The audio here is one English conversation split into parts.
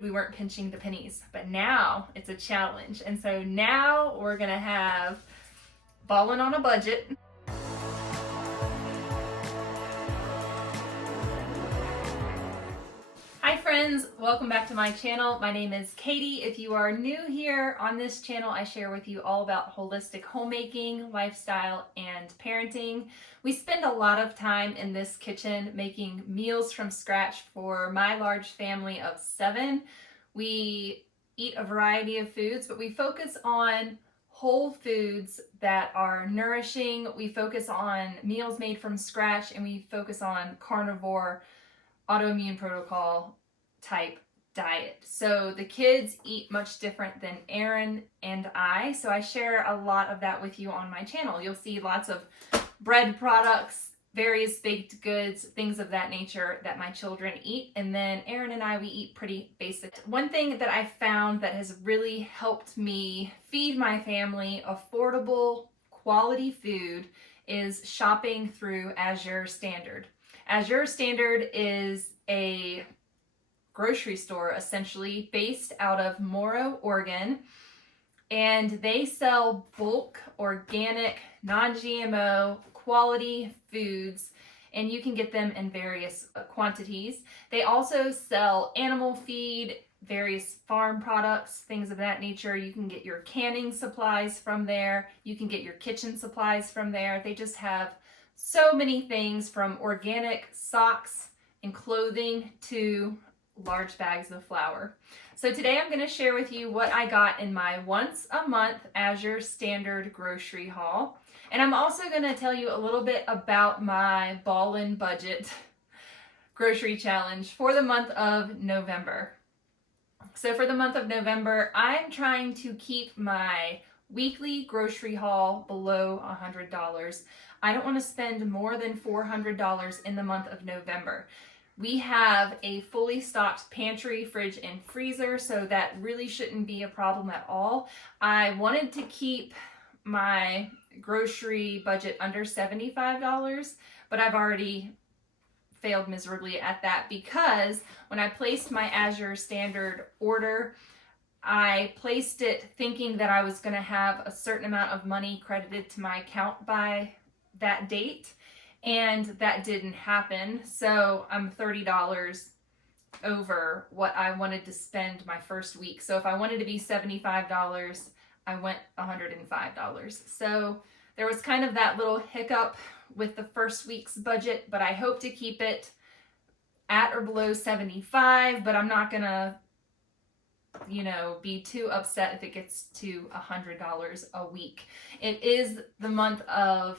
we weren't pinching the pennies, but now it's a challenge. And so now we're gonna have balling on a budget. Hi friends, welcome back to my channel. My name is Katie. If you are new here on this channel, I share with you all about holistic homemaking, lifestyle, and parenting. We spend a lot of time in this kitchen making meals from scratch for my large family of 7. We eat a variety of foods, but we focus on whole foods that are nourishing. We focus on meals made from scratch, and we focus on carnivore, autoimmune protocol type diet. So the kids eat much different than Aaron and I. So I share a lot of that with you on my channel. You'll see lots of bread products, various baked goods, things of that nature that my children eat. And then Aaron and I, we eat pretty basic. One thing that I found that has really helped me feed my family affordable, quality food is shopping through Azure Standard. Azure Standard is a grocery store essentially based out of Moro, Oregon, and they sell bulk, organic, non-GMO, quality foods, and you can get them in various quantities. They also sell animal feed, various farm products, things of that nature. You can get your canning supplies from there. You can get your kitchen supplies from there. They just have so many things, from organic socks and clothing to large bags of flour. So today I'm going to share with you what I got in my once a month Azure Standard Grocery Haul. And I'm also going to tell you a little bit about my ball-in budget grocery challenge for the month of November. So for the month of November, I'm trying to keep my weekly grocery haul below $100. I don't want to spend more than $400 in the month of November. We have a fully stocked pantry, fridge, and freezer, so that really shouldn't be a problem at all. I wanted to keep my grocery budget under $75, but I've already failed miserably at that because when I placed my Azure Standard order, I placed it thinking that I was going to have a certain amount of money credited to my account by that date, and that didn't happen. So I'm $30 over what I wanted to spend my first week. So if I wanted to be $75, I went $105. So there was kind of that little hiccup with the first week's budget, but I hope to keep it at or below 75, but I'm not gonna be too upset if it gets to $100 a week. It is the month of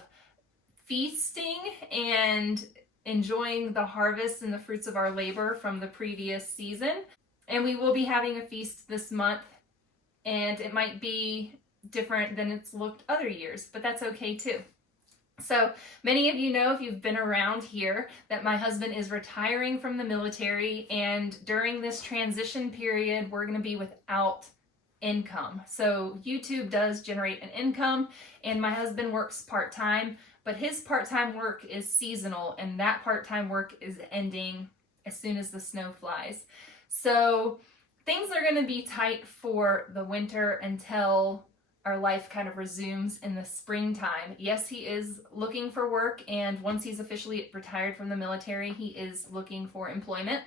feasting and enjoying the harvest and the fruits of our labor from the previous season. And we will be having a feast this month, and it might be different than it's looked other years, but that's okay too. So many of you know, if you've been around here, that my husband is retiring from the military, and during this transition period, we're going to be without income. So YouTube does generate an income, and my husband works part-time, but his part-time work is seasonal, and that part-time work is ending as soon as the snow flies. So things are going to be tight for the winter until our life kind of resumes in the springtime. Yes, he is looking for work, and once he's officially retired from the military, he is looking for employment.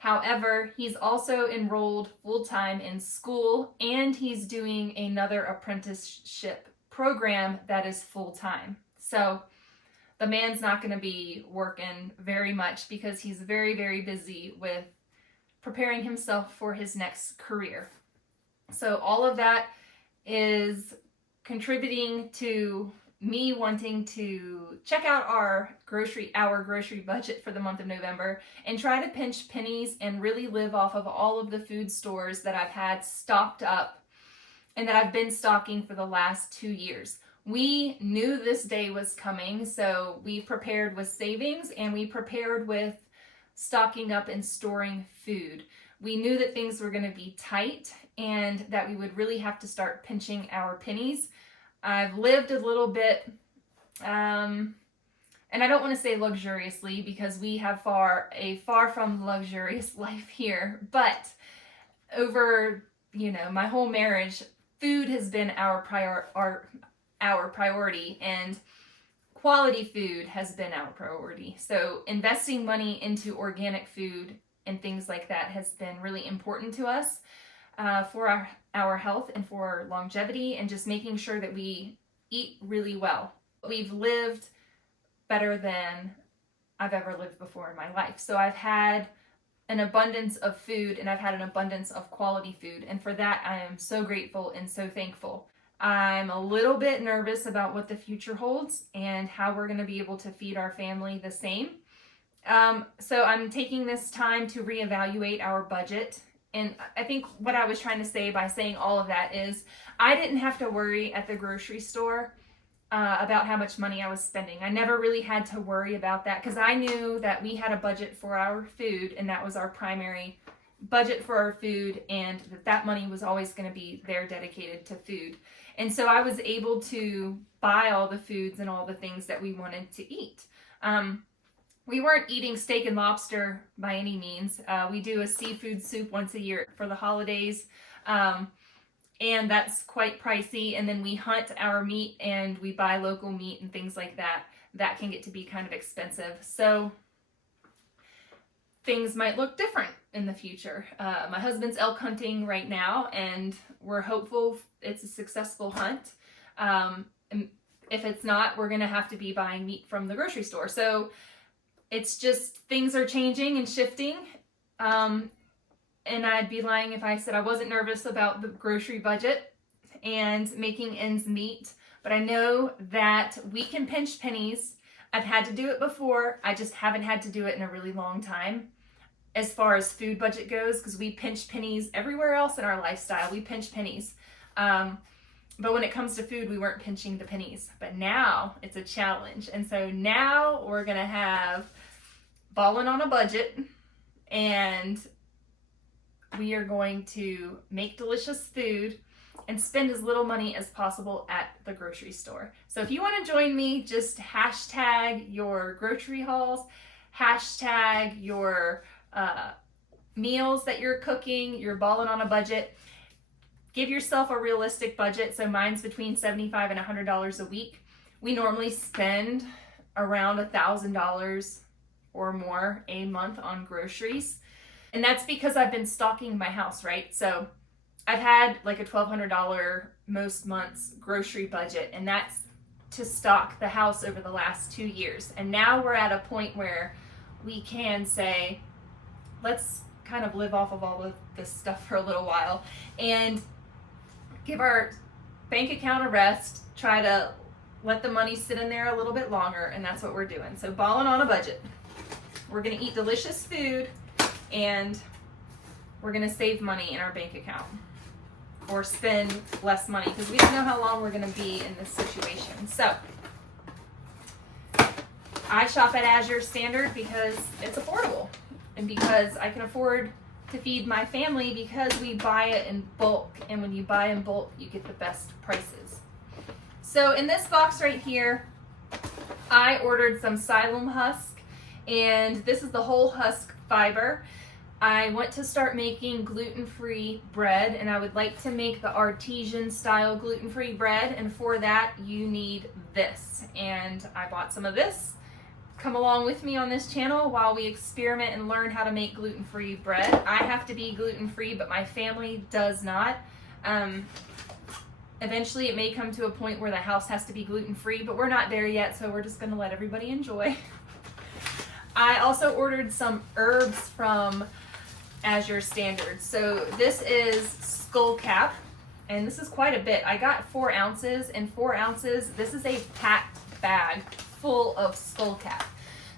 However, he's also enrolled full-time in school, and he's doing another apprenticeship program that is full-time. So the man's not going to be working very much because he's very, very busy with preparing himself for his next career. So all of that is contributing to me wanting to check out our grocery budget for the month of November and try to pinch pennies and really live off of all of the food stores that I've had stocked up and that I've been stocking for the last 2 years. We knew this day was coming, so we prepared with savings and we prepared with stocking up and storing food. We knew that things were going to be tight and that we would really have to start pinching our pennies. I've lived a little bit and I don't want to say luxuriously because we have a far from luxurious life here, but over, my whole marriage, food has been our priority, and quality food has been our priority. So investing money into organic food and things like that has been really important to us for our health and for longevity, and just making sure that we eat really well. We've lived better than I've ever lived before in my life. So I've had an abundance of food, and I've had an abundance of quality food. And for that, I am so grateful and so thankful. I'm a little bit nervous about what the future holds and how we're going to be able to feed our family the same. So I'm taking this time to reevaluate our budget. And I think what I was trying to say by saying all of that is I didn't have to worry at the grocery store about how much money I was spending. I never really had to worry about that because I knew that we had a budget for our food, and that was our primary budget for our food, and that money was always going to be there dedicated to food. And so I was able to buy all the foods and all the things that we wanted to eat. We weren't eating steak and lobster by any means. We do a seafood soup once a year for the holidays. And that's quite pricey. And then we hunt our meat and we buy local meat and things like that. That can get to be kind of expensive. So things might look different in the future. My husband's elk hunting right now, and we're hopeful it's a successful hunt. And if it's not, we're going to have to be buying meat from the grocery store. So it's just things are changing and shifting. And I'd be lying if I said I wasn't nervous about the grocery budget and making ends meet. But I know that we can pinch pennies. I've had to do it before. I just haven't had to do it in a really long time as far as food budget goes, because we pinch pennies everywhere else in our lifestyle. We pinch pennies. But when it comes to food, we weren't pinching the pennies. But now it's a challenge. And so now we're going to have balling on a budget, and we are going to make delicious food and spend as little money as possible at the grocery store. So if you want to join me, just hashtag your grocery hauls, hashtag your meals that you're cooking, you're balling on a budget. Give yourself a realistic budget. So mine's between $75 and $100 a week. We normally spend around $1,000 or more a month on groceries. And that's because I've been stocking my house, right? So I've had like a $1,200 most months grocery budget, and that's to stock the house over the last 2 years. And now we're at a point where we can say, let's kind of live off of all of this stuff for a little while and give our bank account a rest, try to let the money sit in there a little bit longer, and that's what we're doing. So balling on a budget. We're gonna eat delicious food, and we're gonna save money in our bank account or spend less money because we don't know how long we're gonna be in this situation. So I shop at Azure Standard because it's affordable and because I can afford to feed my family because we buy it in bulk, and when you buy in bulk, you get the best prices. So in this box right here, I ordered some psyllium husk, and this is the whole husk fiber. I want to start making gluten-free bread, and I would like to make the artesian style gluten-free bread, and for that you need this. And I bought some of this. Come along with me on this channel while we experiment and learn how to make gluten-free bread. I have to be gluten-free, but my family does not. Eventually it may come to a point where the house has to be gluten-free, but we're not there yet, so we're just gonna let everybody enjoy. I also ordered some herbs from Azure Standard. So this is skullcap, and this is quite a bit. I got 4 ounces, and 4 ounces, this is a packed bag full of skullcap.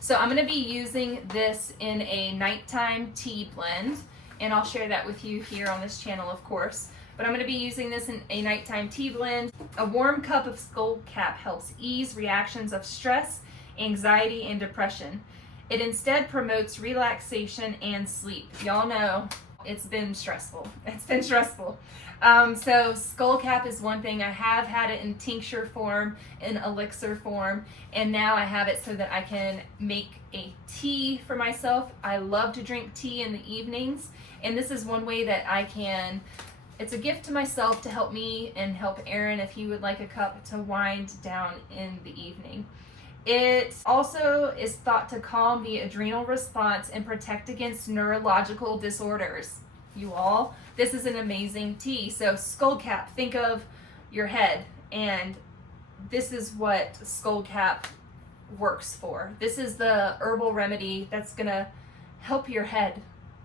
So I'm going to be using this in a nighttime tea blend, and I'll share that with you here on this channel, of course. But I'm going to be using this in a nighttime tea blend. A warm cup of skullcap helps ease reactions of stress, anxiety, and depression. It instead promotes relaxation and sleep. Y'all know It's been stressful. It's been stressful. So skullcap is one thing. I have had it in tincture form, in elixir form, and now I have it so that I can make a tea for myself. I love to drink tea in the evenings, and this is one way that I can, it's a gift to myself to help me and help Aaron if he would like a cup to wind down in the evening. It also is thought to calm the adrenal response and protect against neurological disorders. You all, this is an amazing tea. So skullcap, think of your head, and this is what skullcap works for. This is the herbal remedy that's gonna help your head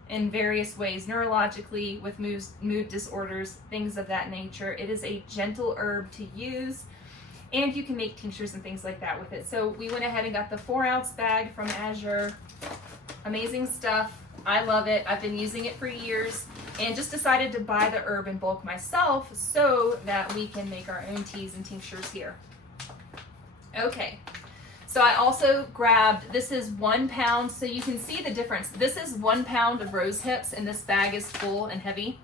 in various ways, neurologically, with mood disorders, things of that nature. It is a gentle herb to use, and you can make tinctures and things like that with it. So we went ahead and got the 4-ounce bag from Azure. Amazing stuff. I love it. I've been using it for years, and just decided to buy the herb in bulk myself so that we can make our own teas and tinctures here. Okay, so I also grabbed, this is 1 pound, so you can see the difference. This is 1 pound of rose hips, and this bag is full and heavy.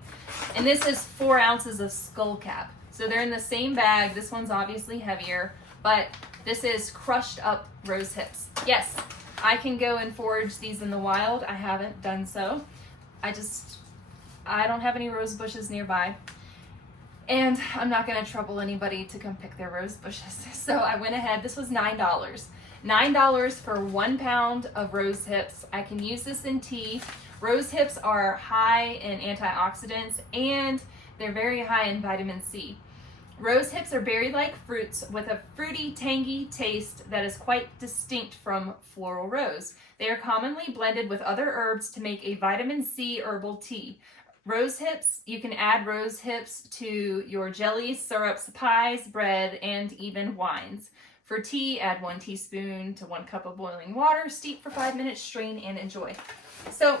And this is 4 ounces of skullcap. So they're in the same bag. This one's obviously heavier, but this is crushed up rose hips. Yes, I can go and forage these in the wild. I haven't done so. I don't have any rose bushes nearby, and I'm not gonna trouble anybody to come pick their rose bushes. So I went ahead, this was $9. $9 for 1 pound of rose hips. I can use this in tea. Rose hips are high in antioxidants, and they're very high in vitamin C. Rose hips are berry-like fruits with a fruity, tangy taste that is quite distinct from floral rose. They are commonly blended with other herbs to make a vitamin C herbal tea. Rose hips, you can add rose hips to your jellies, syrups, pies, bread, and even wines. For tea, add 1 teaspoon to 1 cup of boiling water, steep for 5 minutes, strain, and enjoy. So,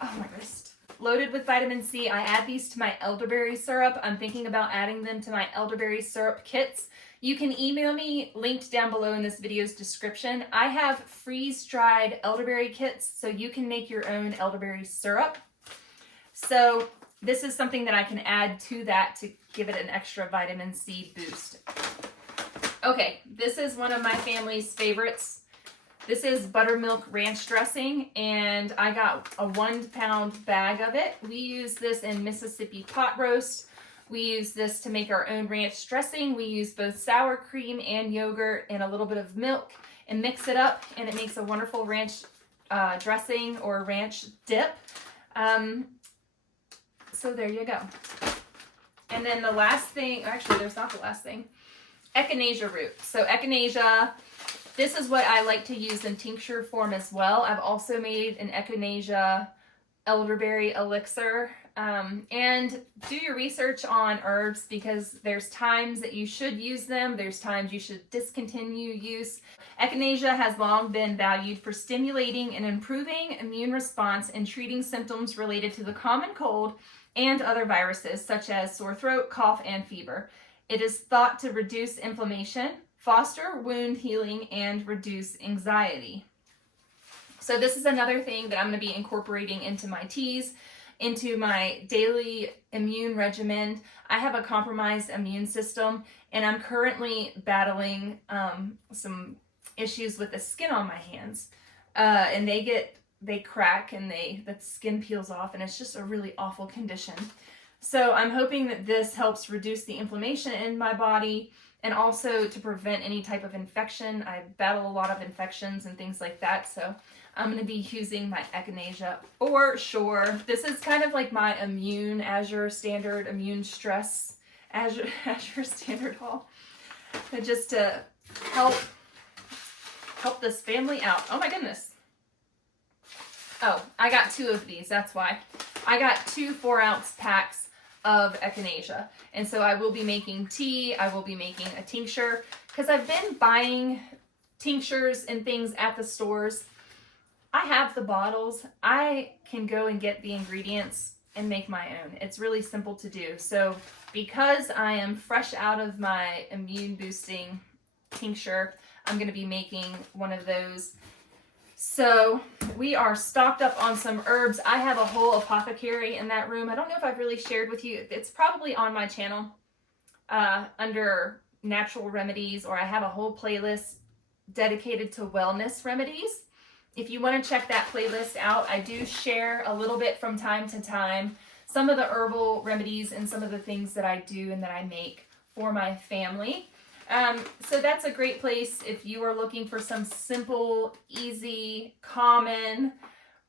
oh my wrist. Loaded with vitamin C. I add these to my elderberry syrup. I'm thinking about adding them to my elderberry syrup kits. You can email me, linked down below in this video's description. I have freeze-dried elderberry kits, so you can make your own elderberry syrup. So this is something that I can add to that to give it an extra vitamin C boost. Okay, this is one of my family's favorites. This is buttermilk ranch dressing, and I got a 1 pound bag of it. We use this in Mississippi pot roast. We use this to make our own ranch dressing. We use both sour cream and yogurt and a little bit of milk and mix it up, and it makes a wonderful ranch dressing or ranch dip. So there you go. And then the last thing, actually there's not the last thing, echinacea root. So echinacea, this is what I like to use in tincture form as well. I've also made an echinacea elderberry elixir. And do your research on herbs, because there's times that you should use them. There's times you should discontinue use. Echinacea has long been valued for stimulating and improving immune response and treating symptoms related to the common cold and other viruses such as sore throat, cough, and fever. It is thought to reduce inflammation, foster wound healing, and reduce anxiety. So this is another thing that I'm going to be incorporating into my teas, into my daily immune regimen. I have a compromised immune system, and I'm currently battling some issues with the skin on my hands. And they crack and the skin peels off, and it's just a really awful condition. So I'm hoping that this helps reduce the inflammation in my body and also to prevent any type of infection. I battle a lot of infections and things like that, so I'm going to be using my echinacea for sure. This is kind of like my immune, Azure Standard Immune Stress, Azure Standard Haul, just to help this family out. Oh my goodness. Oh, I got 2 of these, that's why. I got 2 4-ounce packs of echinacea. And so I will be making tea, I will be making a tincture, because I've been buying tinctures and things at the stores. I have the bottles. I can go and get the ingredients and make my own. It's really simple to do. So because I am fresh out of my immune boosting tincture, I'm going to be making one of those. So we are stocked up on some herbs. I have a whole apothecary in that room. I don't know if I've really shared with you. It's probably on my channel under natural remedies, or I have a whole playlist dedicated to wellness remedies. If you want to check that playlist out, I do share a little bit from time to time, some of the herbal remedies and some of the things that I do and that I make for my family. So that's a great place if you are looking for some simple, easy, common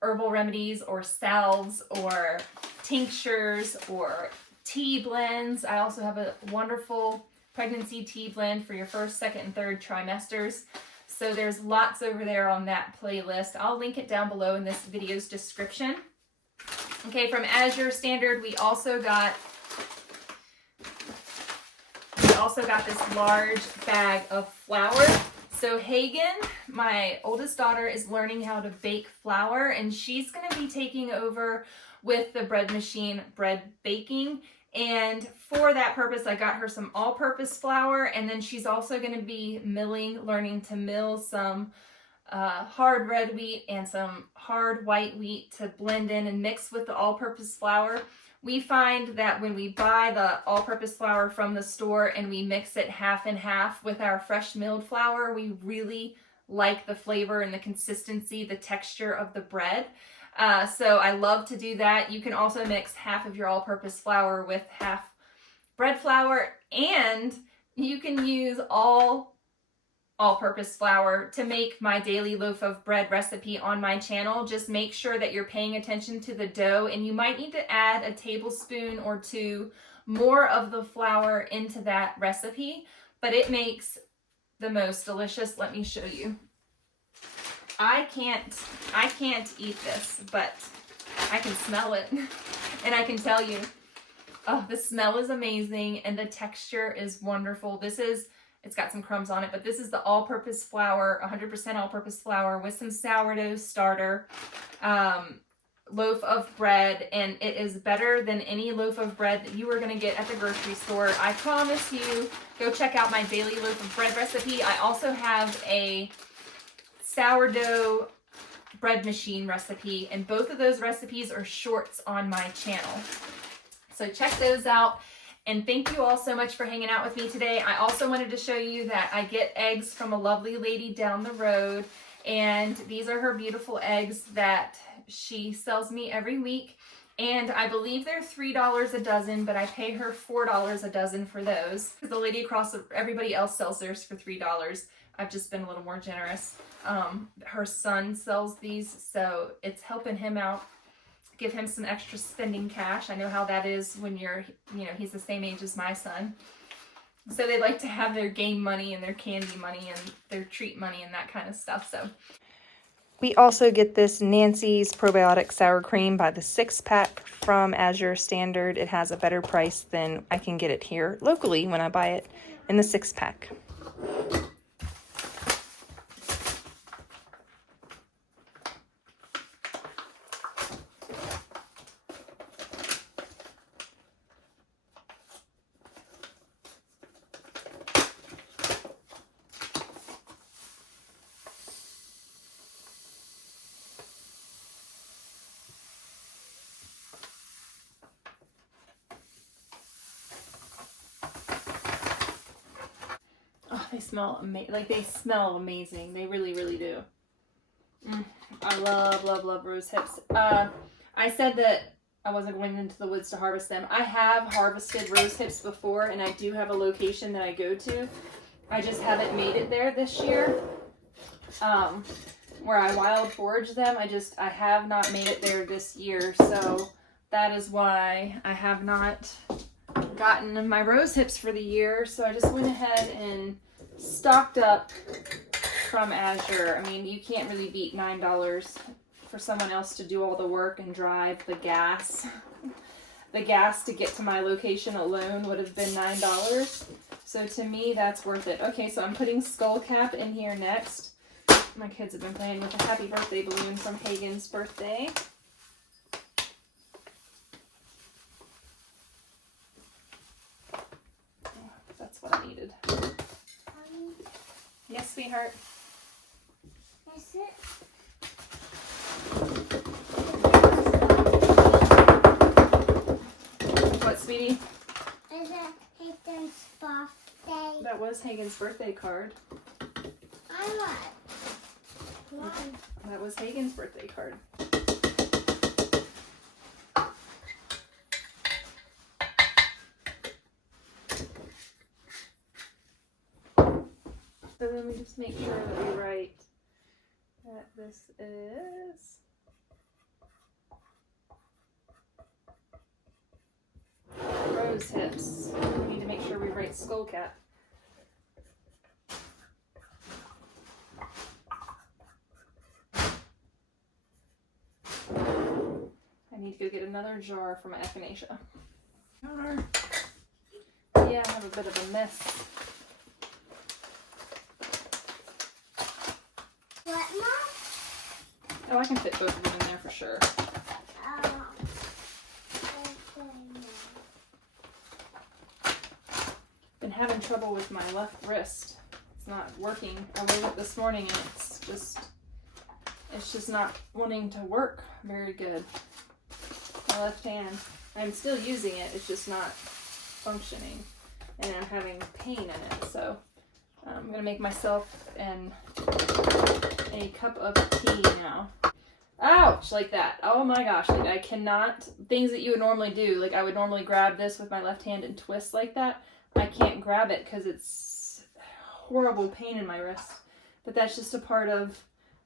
herbal remedies or salves or tinctures or tea blends. I also have a wonderful pregnancy tea blend for your first, second, and third trimesters. So there's lots over there on that playlist. I'll link it down below in this video's description. Okay, from Azure Standard, we also got this large bag of flour. So Hagen, my oldest daughter, is learning how to bake flour, and she's going to be taking over with the bread machine bread baking. And for that purpose, I got her some all-purpose flour, and then she's also going to be learning to mill some hard red wheat and some hard white wheat to blend in and mix with the all-purpose flour. We find that when we buy the all-purpose flour from the store and we mix it half and half with our fresh milled flour, we really like the flavor and the consistency, the texture of the bread. So I love to do that. You can also mix half of your all-purpose flour with half bread flour, and you can use all-purpose flour to make my daily loaf of bread recipe on my channel. Just make sure that you're paying attention to the dough, and you might need to add a tablespoon or two more of the flour into that recipe, but it makes the most delicious. Let me show you. I can't eat this, but I can smell it and I can tell you, oh, the smell is amazing and the texture is wonderful. It's got some crumbs on it, but this is the all-purpose flour, 100% all-purpose flour with some sourdough starter, loaf of bread, and it is better than any loaf of bread that you are going to get at the grocery store. I promise you, go check out my daily loaf of bread recipe. I also have a sourdough bread machine recipe, and both of those recipes are shorts on my channel. So check those out. And thank you all so much for hanging out with me today. I also wanted to show you that I get eggs from a lovely lady down the road, and these are her beautiful eggs that she sells me every week. And I believe they're $3 a dozen, but I pay her $4 a dozen for those. The lady across, everybody else sells theirs for $3. I've just been a little more generous. Her son sells these, so it's helping him out, give him some extra spending cash. I know how that is when he's the same age as my son. So they like to have their game money and their candy money and their treat money and that kind of stuff. So we also get this Nancy's Probiotic Sour Cream by the 6-pack from Azure Standard. It has a better price than I can get it here locally when I buy it in the 6-pack. They smell they smell amazing. They really, really do. I love, love, love rose hips. I said that I wasn't going into the woods to harvest them. I have harvested rose hips before, and I do have a location that I go to. I just haven't made it there this year. Where I wild forage them. I have not made it there this year, so that is why I have not gotten my rose hips for the year. So I just went ahead and stocked up from Azure. I mean, you can't really beat $9 for someone else to do all the work and drive the gas. The gas to get to my location alone would have been $9. So to me, that's worth it. Okay, so I'm putting Skullcap in here next. My kids have been playing with a happy birthday balloon from Hagen's birthday. Oh, that's what I needed. Yes, sweetheart. Is it sweetie? Is it Hagen's birthday? That was Hagen's birthday card. I like. That was Hagen's birthday card. So then we just make sure that we write that this is rose hips. We need to make sure we write skull cap. I need to go get another jar for my echinacea. Yeah, I have a bit of a mess. What, Mom? Oh, I can fit both of them in there for sure. Been having trouble with my left wrist. It's not working. I woke up this morning and it's just not wanting to work very good. My left hand. I'm still using it, it's just not functioning. And I'm having pain in it, so I'm gonna make myself a cup of tea now. Ouch, like that. Oh my gosh, like I cannot, things that you would normally do, like I would normally grab this with my left hand and twist like that. I can't grab it because it's horrible pain in my wrist. But that's just a part of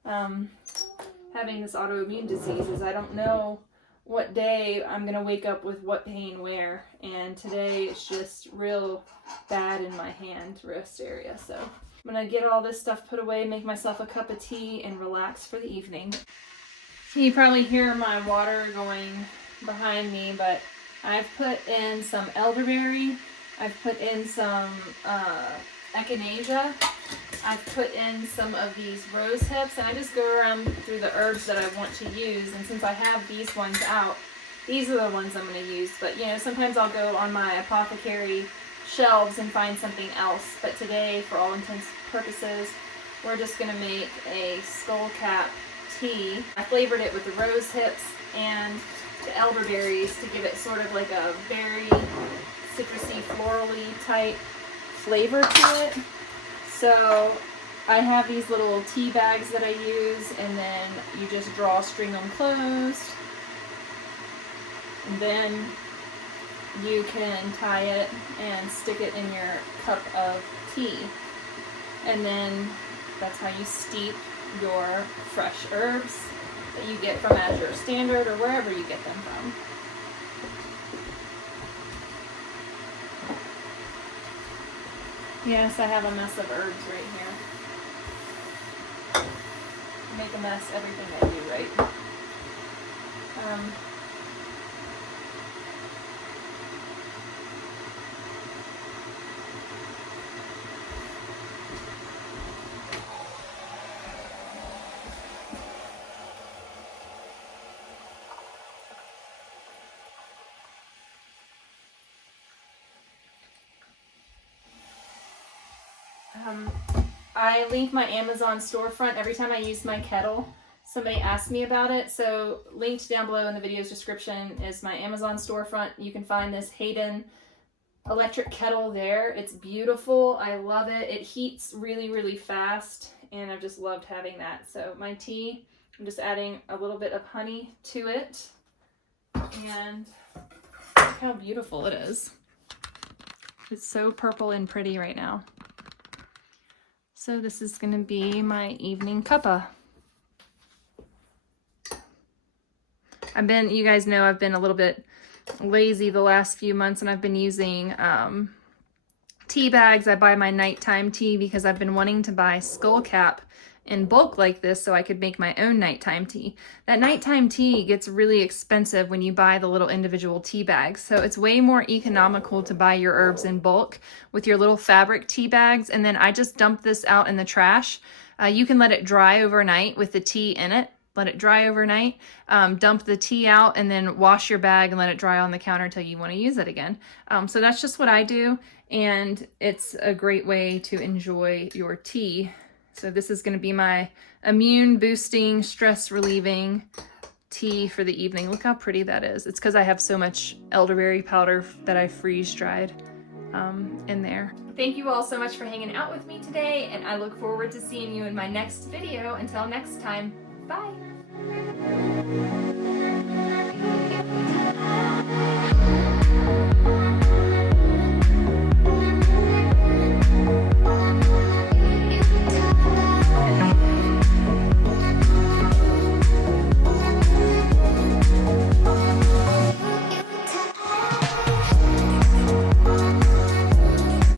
having this autoimmune disease, is I don't know what day I'm gonna wake up with what pain where, and today it's just real bad in my hand wrist area. So I'm gonna get all this stuff put away, make myself a cup of tea, and relax for the evening. So you probably hear my water going behind me, but I've put in some elderberry, I've put in some echinacea, I've put in some of these rose hips, and I just go around through the herbs that I want to use. And since I have these ones out, these are the ones I'm going to use. But you know, sometimes I'll go on my Apothecary shelves and find something else. But today, for all intents and purposes, we're just going to make a skull cap tea. I flavored it with the rose hips and the elderberries to give it sort of like a very citrusy, florally type flavor to it. So I have these little tea bags that I use, and then you just string them closed, and then you can tie it and stick it in your cup of tea, and then that's how you steep your fresh herbs that you get from Azure Standard or wherever you get them from. Yes, I have a mess of herbs right here. I make a mess everything I do, right? I link my Amazon storefront every time I use my kettle. Somebody asked me about it, so linked down below in the video's description is my Amazon storefront. You can find this Hayden electric kettle there. It's beautiful. I love it. It heats really, really fast, and I've just loved having that. So my tea, I'm just adding a little bit of honey to it, and look how beautiful it is. It's so purple and pretty right now. So this is going to be my evening cuppa. You guys know I've been a little bit lazy the last few months, and I've been using tea bags. I buy my nighttime tea because I've been wanting to buy skull cap in bulk like this so I could make my own nighttime tea. That nighttime tea gets really expensive when you buy the little individual tea bags. So it's way more economical to buy your herbs in bulk with your little fabric tea bags. And then I just dump this out in the trash. You can let it dry overnight with the tea in it. Let it dry overnight, dump the tea out, and then wash your bag and let it dry on the counter until you want to use it again. So that's just what I do, and it's a great way to enjoy your tea. So this is going to be my immune boosting, stress relieving tea for the evening. Look how pretty that is. It's because I have so much elderberry powder that I freeze dried in there. Thank you all so much for hanging out with me today, and I look forward to seeing you in my next video. Until next time, bye!